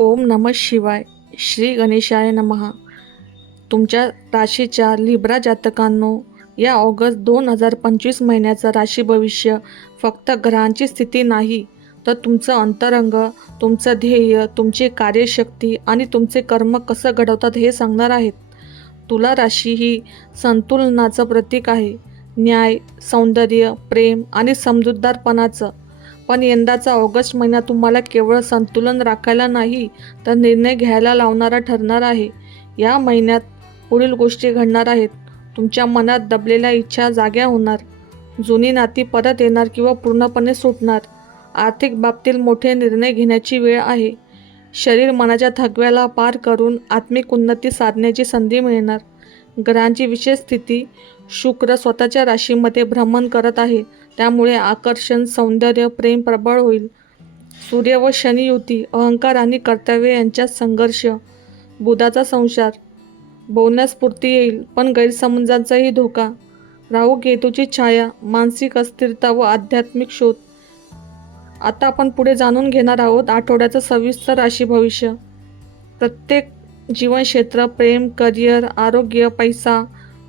ओम नम शिवाय श्री गणेशाय नमः. तुमच्या राशीच्या लिब्रा जातकांनो या ऑगस्ट दोन हजार पंचवीस महिन्याचं राशी भविष्य फक्त ग्रहांची स्थिती नाही तर तुमचं अंतरंग तुमचं ध्येय तुमची कार्यशक्ती आणि तुमचे कर्म कसं घडवतात हे सांगणार आहेत. तुला राशी ही संतुलनाचं प्रतीक आहे. न्याय सौंदर्य प्रेम आणि समजूतदारपणाचं. पण यंदाचा ऑगस्ट महिना तुम्हाला केवळ संतुलन राखायला नाही तर निर्णय घ्यायला लावणारा ठरणार आहे. या महिन्यात पुढील गोष्टी घडणार आहेत. तुमच्या मनात दबलेल्या इच्छा जाग्या होणार. जुनी नाती परत येणार किंवा पूर्णपणे सुटणार. आर्थिक बाबतीत मोठे निर्णय घेण्याची वेळ आहे. शरीर मनाच्या थकव्याला पार करून आत्मिक उन्नती साधण्याची संधी मिळणार. ग्रहांची विशेष स्थिती शुक्र स्वतःच्या राशीमध्ये भ्रमण करत आहे. त्यामुळे आकर्षण सौंदर्य प्रेम प्रबळ होईल. सूर्य व शनी युती अहंकार आणि कर्तव्य यांच्यात संघर्ष. बुधाचा संसार. बोलण्यास स्फूर्ती येईल पण गैरसमजांचाही धोका. राहू केतूची छाया मानसिक अस्थिरता व आध्यात्मिक शोध. आता आपण पुढे जाणून घेणार आहोत आठवड्याचं सविस्तर राशी भविष्य. प्रत्येक जीवनक्षेत्र प्रेम करिअर आरोग्य पैसा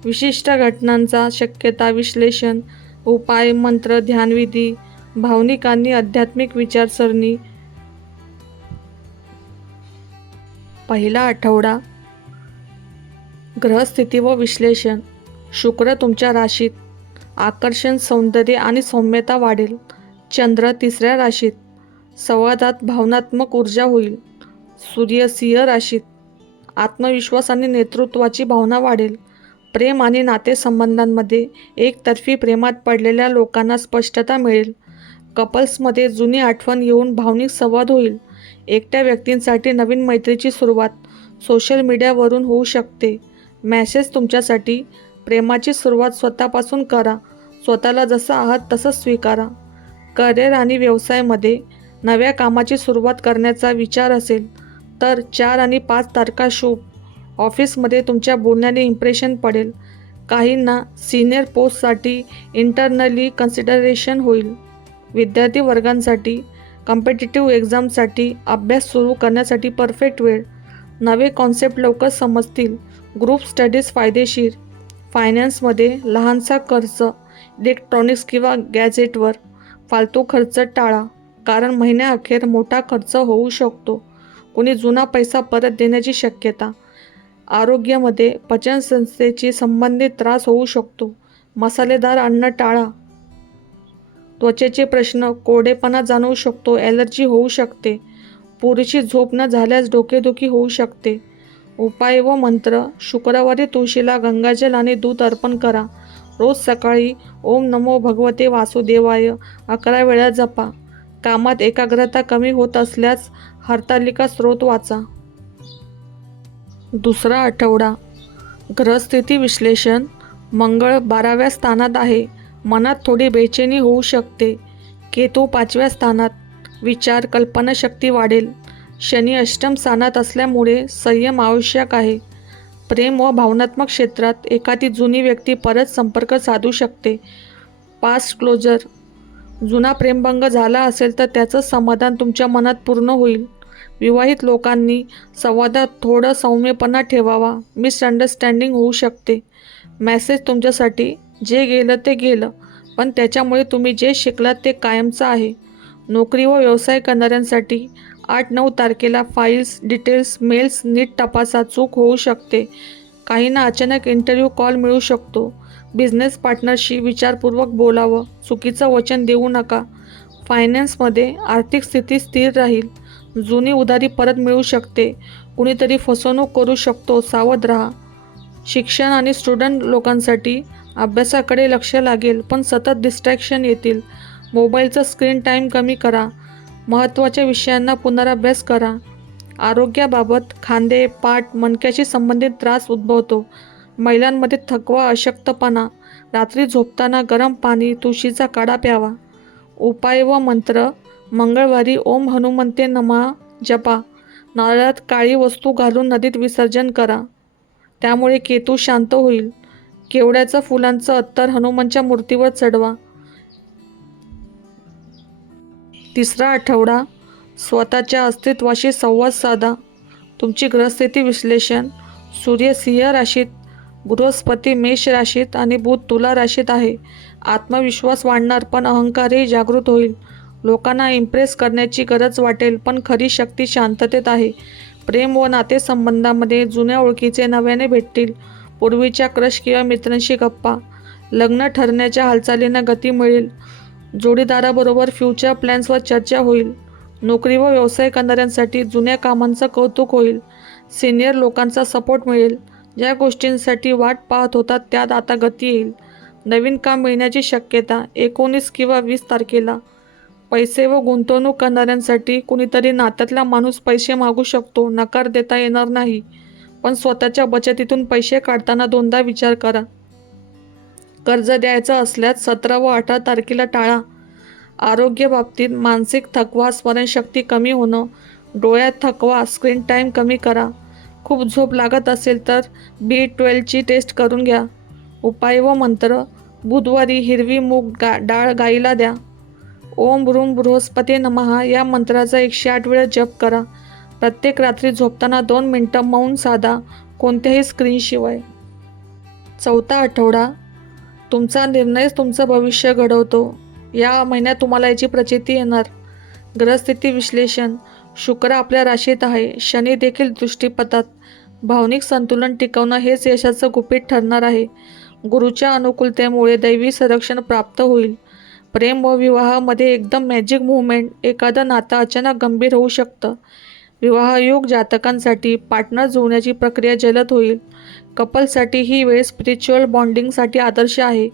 विशिष्ट घटनांचा शक्यता विश्लेषण उपाय मंत्र ध्यानविधी भावनिक आणि आध्यात्मिक विचारसरणी. पहिला आठवडा. ग्रहस्थिती व विश्लेषण. शुक्र तुमच्या राशीत. आकर्षण सौंदर्य आणि सौम्यता वाढेल. चंद्र तिसऱ्या राशीत. संवादात भावनात्मक ऊर्जा होईल. सूर्य सिंह राशीत. आत्मविश्वास आणि नेतृत्वाची भावना वाढेल. प्रेम आणि नातेसंबंधांमध्ये एकतर्फी प्रेमात पडलेल्या लोकांना स्पष्टता मिळेल. कपल्समध्ये जुनी आठवण येऊन भावनिक संवाद होईल. एकट्या व्यक्तींसाठी नवीन मैत्रीची सुरुवात सोशल मीडियावरून होऊ शकते. मॅसेज तुमच्यासाठी. प्रेमाची सुरुवात स्वतःपासून करा. स्वतःला जसं आहात तसं स्वीकारा. करिअर आणि व्यवसायामध्ये नव्या कामाची सुरुवात करण्याचा विचार असेल. तर चार आणि पाच तारखा शुभ ऑफिसमध्ये तुमच्या बोलण्याने इम्प्रेशन पडेल. काहींना सिनियर पोस्टसाठी इंटरनली कन्सिडरेशन होईल. विद्यार्थी वर्गांसाठी कॉम्पिटेटिव्ह एक्झामसाठी अभ्यास सुरू करण्यासाठी परफेक्ट वेळ. नवे कॉन्सेप्ट लवकर समजतील. ग्रुप स्टडीज फायदेशीर. फायनान्समध्ये लहानसा खर्च इलेक्ट्रॉनिक्स किंवा गॅजेटवर फालतू खर्च टाळा. कारण महिन्याअखेर मोठा खर्च होऊ शकतो. कोणी जुना पैसा परत देण्याची शक्यता. आरोग्यामध्ये पचनसंस्थेशी संबंधित त्रास होऊ शकतो. मसालेदार अन्न टाळा. त्वचेचे प्रश्न कोडेपणा जाणवू शकतो ॲलर्जी होऊ शकते. पुरेशी झोप न झाल्यास डोकेदुखी होऊ शकते. उपाय व मंत्र शुक्रवारी तुळशीला गंगाजल आणि दूध अर्पण करा. रोज सकाळी ओम नमो भगवते वासुदेवाय अकरा वेळा जपा. कामात एकाग्रता कमी होत असल्यास हरतालिका स्रोत वाचा. दुसरा आठवडा. ग्रहस्थिती विश्लेषण. मंगळ बाराव्या स्थानात आहे. मनात थोडी बेचैनी होऊ शकते. केतू पाचव्या स्थानात. विचार कल्पनाशक्ती वाढेल. शनी अष्टम स्थानात असल्यामुळे संयम आवश्यक आहे. प्रेम व भावनात्मक क्षेत्रात एखादी जुनी व्यक्ती परत संपर्क साधू शकते. Past closure. जुना प्रेमभंग झाला असेल तर त्याचं समाधान तुमच्या मनात पूर्ण होईल. विवाहित लोकांनी संवादात थोडं सौम्यपणा ठेवावा. मिसअंडरस्टँडिंग होऊ शकते. मॅसेज तुमच्यासाठी जे गेलं ते गेलं पण त्याच्यामुळे तुम्ही जे शिकलात ते कायमचं आहे. नोकरी व व्यवसाय करणाऱ्यांसाठी आठ नऊ तारखेला फाईल्स डिटेल्स मेल्स नीट तपासा चूक होऊ शकते. काहींना अचानक इंटरव्ह्यू कॉल मिळू शकतो. बिझनेस पार्टनरशी विचारपूर्वक बोलावं चुकीचं वचन देऊ नका. फायनान्समध्ये आर्थिक स्थिती स्थिर राहील. जुनी उधारी परत मिळू शकते. कुणीतरी फसवणूक करू शकतो. सावध राहा. शिक्षण आणि स्टुडंट लोकांसाठी अभ्यासाकडे लक्ष लागेल पण सतत डिस्ट्रॅक्शन येतील. मोबाईलचा स्क्रीन टाईम कमी करा. महत्त्वाच्या विषयांना पुनराभ्यास करा. आरोग्याबाबत खांदे पाठ मणक्याशी संबंधित त्रास उद्भवतो. महिलांमध्ये थकवा अशक्तपणा रात्री झोपताना गरम पाणी तुळशीचा काढा प्यावा. उपाय व मंत्र मंगळवारी ओम हनुमंते नमा जपा. नारळात काळी वस्तू घालून नदीत विसर्जन करा. त्यामुळे केतू शांत होईल. केवड्याचं फुलांचं अत्तर हनुमानच्या मूर्तीवर चढवा. तिसरा आठवडा स्वतःच्या अस्तित्वाशी संवाद साधा. तुमची ग्रहस्थिती विश्लेषण सूर्य सिंह राशीत बृहस्पती मेष राशीत आणि बुध तुला राशीत आहे. आत्मविश्वास वाढणार पण अहंकारही जागृत होईल. लोकांना इम्प्रेस करण्याची गरज वाटेल पण खरी शक्ती शांततेत आहे. प्रेम व नातेसंबंधामध्ये जुन्या ओळखीचे नव्याने भेटतील. पूर्वीच्या क्रश किंवा मित्रांशी गप्पा. लग्न ठरण्याच्या हालचालींना गती मिळेल. जोडीदाराबरोबर फ्युचर प्लॅन्सवर चर्चा होईल. नोकरी व व्यवसाय करणाऱ्यांसाठी जुन्या कामांचं कौतुक होईल. सिनियर लोकांचा सपोर्ट मिळेल. ज्या गोष्टींसाठी वाट पाहत होतात त्यात आता गती येईल. नवीन काम मिळण्याची शक्यता एकोणीस किंवा वीस तारखेला. पैसे व गुंतवणूक करणाऱ्यांसाठी कुणीतरी नात्यातला माणूस पैसे मागू शकतो नकार देता येणार नाही. पण स्वतःच्या बचतीतून पैसे काढताना दोनदा विचार करा. कर्ज द्यायचं असल्यास सतरा व अठरा तारखेला टाळा. आरोग्य बाबतीत मानसिक थकवा स्मरणशक्ती कमी होणं डोळ्यात थकवा स्क्रीन टाईम कमी करा. खूप झोप लागत असेल तर बी ट्वेल्वची टेस्ट करून घ्या. उपाय व मंत्र. बुधवारी हिरवी मूग गा डाळ गाईला द्या. ओम ब्रूम बृहस्पती नमहा या मंत्राचा एकशे आठ वेळा जप करा. प्रत्येक रात्री झोपताना दोन मिनटं मौन साधा. कोणत्याही स्क्रीनशिवाय चौथा आठवडा. तुमचा निर्णयच तुमचं भविष्य घडवतो. या महिन्यात तुम्हाला याची प्रचिती येणार. ग्रहस्थिती विश्लेषण. शुक्र आपल्या राशीत आहे. शनी देखील दृष्टीपथात. भावनिक संतुलन टिकवणं हेच यशाचं गुपित ठरणार आहे. गुरुच्या अनुकूलतेमुळे दैवी संरक्षण प्राप्त होईल. प्रेम व विवाहामध्ये एकदम मॅजिक मुवमेंट एखादं नातं अचानक गंभीर होऊ शकतं. विवाहयोग जातकांसाठी पार्टनर जुळण्याची प्रक्रिया जलद होईल. कपलसाठी ही वेळ स्पिरिच्युअल बॉन्डिंगसाठी आदर्श आहे.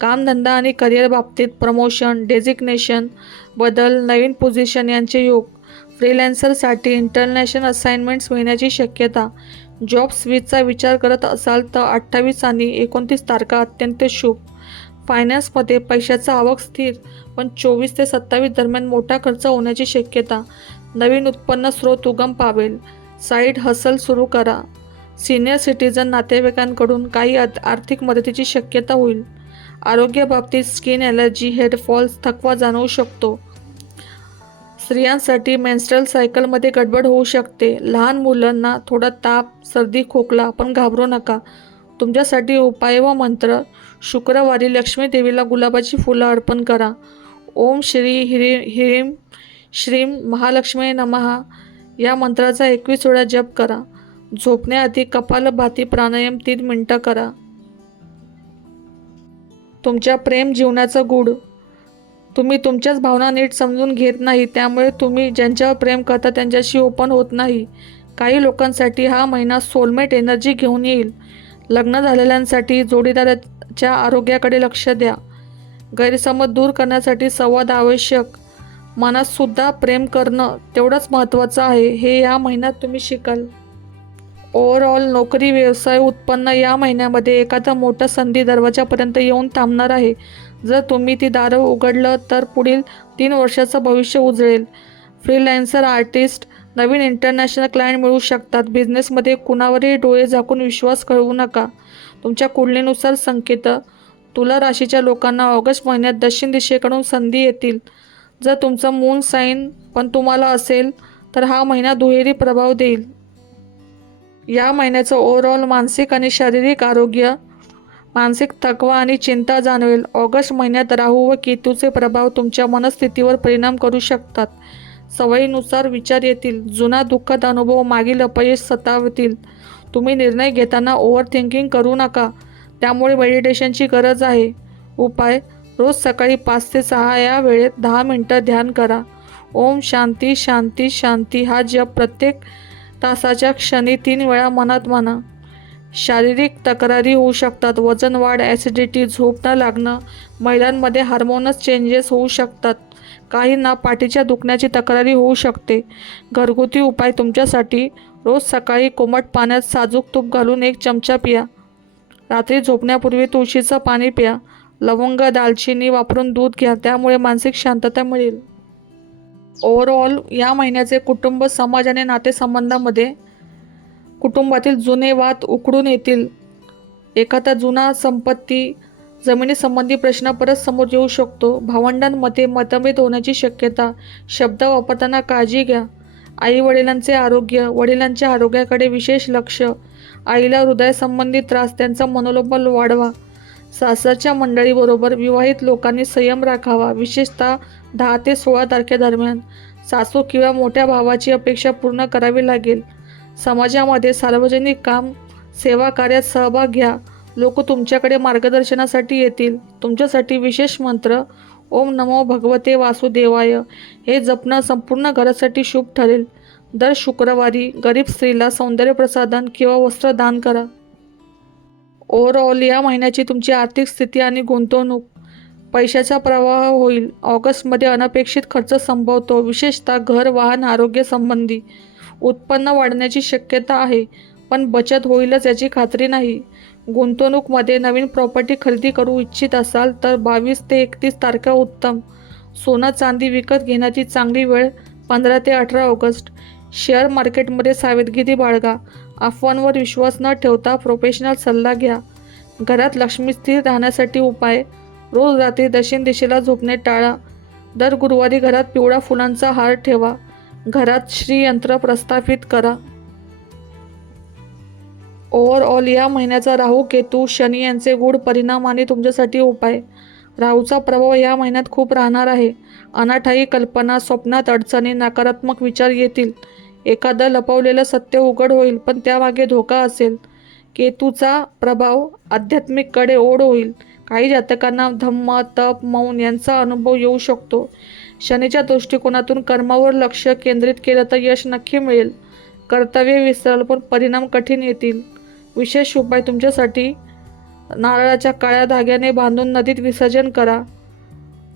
कामधंदा आणि करिअर बाबतीत प्रमोशन डेझिग्नेशन बदल नवीन पोझिशन यांचे योग फ्रीलॅन्सरसाठी इंटरनॅशनल असाइनमेंट्स मिळण्याची शक्यता जॉब स्विचचा विचार करत असाल तर अठ्ठावीस आणि एकोणतीस तारखा अत्यंत शुभ. फायनान्समध्ये पैशाचा आवक स्थिर पण चोवीस ते सत्तावीस दरम्यान मोठा खर्च होण्याची शक्यता. नवीन उत्पन्न स्रोत उगम पावेल. साईड हसल सुरू करा. सिनियर सिटीजन नातेवाईकांकडून काही आर्थिक मदतीची शक्यता होईल. आरोग्याबाबतीत स्किन ॲलर्जी हेडफॉल्स थकवा जाणवू शकतो. स्त्रियांसाठी मेन्स्ट्रल सायकलमध्ये गडबड होऊ शकते. लहान मुलांना थोडा ताप सर्दी खोकला पण घाबरू नका. तुमच्यासाठी उपाय व मंत्र शुक्रवारी लक्ष्मी देवीला गुलाबाची फुलं अर्पण करा. ओम श्री हिरी हिरीम श्रीम महालक्ष्मी नमहा या मंत्राचा एकवीस वेळा जप करा. झोपण्याआधी कपालभाती प्राणायाम तीन मिनटं करा. तुमच्या प्रेम जीवनाचा गुढ तुम्ही तुमच्याच भावना नीट समजून घेत नाही त्यामुळे तुम्ही ज्यांच्यावर प्रेम करता त्यांच्याशी ओपन होत नाही. काही लोकांसाठी हा महिना सोलमेट एनर्जी घेऊन येईल. लग्न झालेल्यांसाठी जोडीदाराच्या आरोग्याकडे लक्ष द्या. गैरसमज दूर करण्यासाठी संवाद आवश्यक. मनातसुद्धा प्रेम करणं तेवढंच महत्त्वाचं आहे. हे या महिन्यात तुम्ही शिकाल. ओव्हरऑल नोकरी व्यवसाय उत्पन्न या महिन्यामध्ये एखादा मोठा संधी दरवाजापर्यंत येऊन थांबणार आहे. जर तुम्ही ती दारं उघडलं तर पुढील तीन वर्षाचं भविष्य उजळेल. फ्रीलॅन्सर आर्टिस्ट नवीन इंटरनॅशनल क्लायंट मिळू शकतात. बिझनेसमध्ये कुणावरही डोळे झाकून विश्वास कळवू नका. तुमच्या कुंडलीनुसार संकेत तुला राशीच्या लोकांना ऑगस्ट महिन्यात दक्षिण दिशेकडून संधी येतील. जर तुमचं मून साईन पण तुम्हाला असेल तर हा महिना दुहेरी प्रभाव देईल. या महिन्याचं ओव्हरऑल मानसिक आणि शारीरिक आरोग्य मानसिक थकवा आणि चिंता जाणवेल. ऑगस्ट महिन्यात राहू व केतूचे प्रभाव तुमच्या मनस्थितीवर परिणाम करू शकतात. सवयीनुसार विचार येतील. जुना दुःखद अनुभव मागील अपयश सतावतील. तुम्ही निर्णय घेताना ओव्हर थिंकिंग करू नका. त्यामुळे मेडिटेशनची गरज आहे. उपाय. रोज सकाळी पाच ते सहा या वेळेत दहा मिनटं ध्यान करा. ओम शांती शांती शांती. हा जप प्रत्येक तासाच्या क्षणी तीन वेळा मनात म्हणा शारीरिक तक्रारी होऊ शकतात. वजन वाढ ॲसिडिटी झोप न लागणं महिलांमध्ये हार्मोनस चेंजेस होऊ शकतात. काहींना पाठीच्या दुखण्याची तक्रारी होऊ शकते. घरगुती उपाय तुमच्यासाठी. रोज सकाळी कोमट पाण्यात साजूक तूप घालून एक चमचा पिया. रात्री झोपण्यापूर्वी तुळशीचं पाणी प्या. लवंग दालचिनी वापरून दूध घ्या. त्यामुळे मानसिक शांतता मिळेल. ओव्हरऑल या महिन्याचे कुटुंब समाज आणि नातेसंबंधामध्ये कुटुंबातील जुने वाद उकडून येतील. एखादा जुना संपत्ती जमिनीसंबंधी प्रश्न परत समोर येऊ शकतो. भावंडांमध्ये मतभेद होण्याची शक्यता शब्द वापरताना काळजी घ्या. आई वडिलांचे आरोग्य वडिलांच्या आरोग्याकडे विशेष लक्ष. आईला हृदयासंबंधी त्रास त्यांचा मनोबल वाढवा. सासरच्या मंडळीबरोबर विवाहित लोकांनी संयम राखावा विशेषतः दहा ते सोळा तारखेदरम्यान. सासू किंवा मोठ्या भावाची अपेक्षा पूर्ण करावी लागेल. समाजामध्ये सार्वजनिक काम सेवा कार्यात सहभाग घ्या. लोक तुमच्याकडे मार्गदर्शनासाठी येतील. तुमच्यासाठी विशेष मंत्र ओम नमो भगवते वासुदेवाय. हे जपणं संपूर्ण घरासाठी शुभ ठरेल. दर शुक्रवारी गरीब स्त्रीला सौंदर्यप्रसाधन किंवा वस्त्र दान करा. ओव्हरऑल या महिन्याची तुमची आर्थिक स्थिती आणि गुंतवणूक पैशाचा प्रवाह होईल. ऑगस्टमध्ये अनपेक्षित खर्च संभवतो. विशेषतः घर वाहन आरोग्य संबंधी उत्पन्न वाढण्याची शक्यता आहे पण बचत होईलच याची खात्री नाही. गुंतवणूकमध्ये नवीन प्रॉपर्टी खरेदी करू इच्छित असाल तर बावीस ते एकतीस तारखा उत्तम. सोनं चांदी विकत घेण्याची चांगली वेळ पंधरा ते अठरा ऑगस्ट. शेअर मार्केटमध्ये सावधगिरी बाळगा. अफवांवर विश्वास न ठेवता प्रोफेशनल सल्ला घ्या. घरात लक्ष्मी स्थिर राहण्यासाठी उपाय. रोज रात्री दक्षिण दिशेला झोपणे टाळा. दर गुरुवारी घरात पिवळा फुलांचा हार ठेवा. घरात श्रीयंत्र प्रस्थापित करा. ओव्हरऑल या महिन्याचा राहू केतू शनी यांचे गूढ परिणाम आणि तुमच्यासाठी उपाय. राहूचा प्रभाव या महिन्यात खूप राहणार आहे. अनाठाई कल्पना स्वप्नात अडचणी नकारात्मक विचार येतील. एखादं लपवलेलं सत्य उघड होईल पण त्यामागे धोका असेल. केतूचा प्रभाव आध्यात्मिककडे ओढ होईल. काही जातकांना धम्म तप मौन यांचा अनुभव येऊ शकतो. शनीच्या दृष्टिकोनातून कर्मावर लक्ष केंद्रित केलं तर यश नक्की मिळेल. कर्तव्य विसरल पण परिणाम कठीण येतील. विशेष उपाय तुमच्यासाठी. नारळाच्या काळ्या धाग्याने बांधून नदीत विसर्जन करा.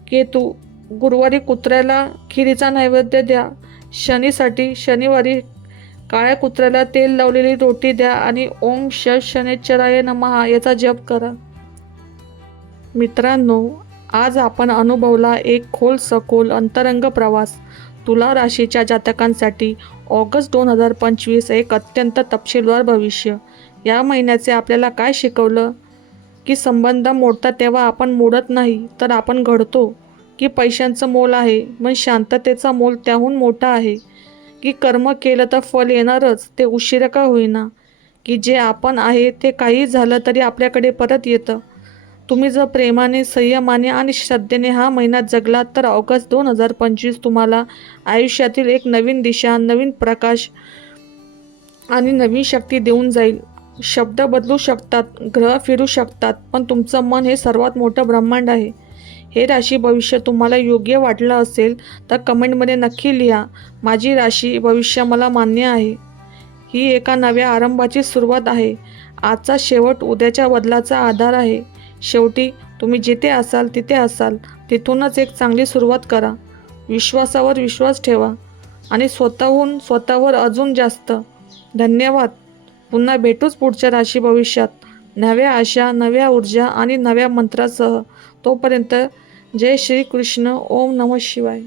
केतू गुरुवारी कुत्र्याला खिरीचा नैवेद्य द्या. शनीसाठी शनिवारी काळ्या कुत्र्याला तेल लावलेली रोटी द्या आणि ओम श शनेश्वराय नमहा याचा जप करा. मित्रांनो आज आपण अनुभवला एक खोल सखोल अंतरंग प्रवास. तुला राशीच्या जातकांसाठी ऑगस्ट दोन हजार पंचवीस एक अत्यंत तपशीलवार भविष्य. या महिन्याचे आपल्याला काय शिकवलं? की संबंध मोडतात तेव्हा आपण मोडत नाही तर आपण घडतो. की पैशांचं मोल आहे मग शांततेचा मोल त्याहून मोठा आहे. की कर्म केलं तर फल येणारच ते उशिरा का होईना. की जे आपण आहे ते काही झालं तरी आपल्याकडे परत येतं. तुम्ही जर प्रेमाने संयमाने आणि श्रद्धेने हा महिना जगलात तर ऑगस्ट दोन हजार पंचवीस तुम्हाला आयुष्यातील एक नवीन दिशा नवीन प्रकाश आणि नवीन शक्ती देऊन जाईल. शब्द बदलू शकतात ग्रह फिरू शकतात पण तुमचं मन हे सर्वात मोठं ब्रह्मांड आहे. हे राशी भविष्य तुम्हाला योग्य वाटलं असेल तर कमेंटमध्ये नक्की लिहा. माझी राशी भविष्य मला मान्य आहे. ही एका नव्या आरंभाची सुरुवात आहे. आजचा शेवट उद्याच्या बदलाचा आधार आहे. शेवटी तुम्ही जिथे असाल तिथे असाल तिथूनच एक चांगली सुरुवात करा. विश्वासावर विश्वास ठेवा आणि स्वतःहून स्वतःवर अजून जास्त. धन्यवाद. पुन्हा भेटूच पुढच्या राशी भविष्यात. नव्या आशा नव्या ऊर्जा आणि नव्या मंत्रासह तोपर्यंत जय श्री कृष्ण ओम नमः शिवाय.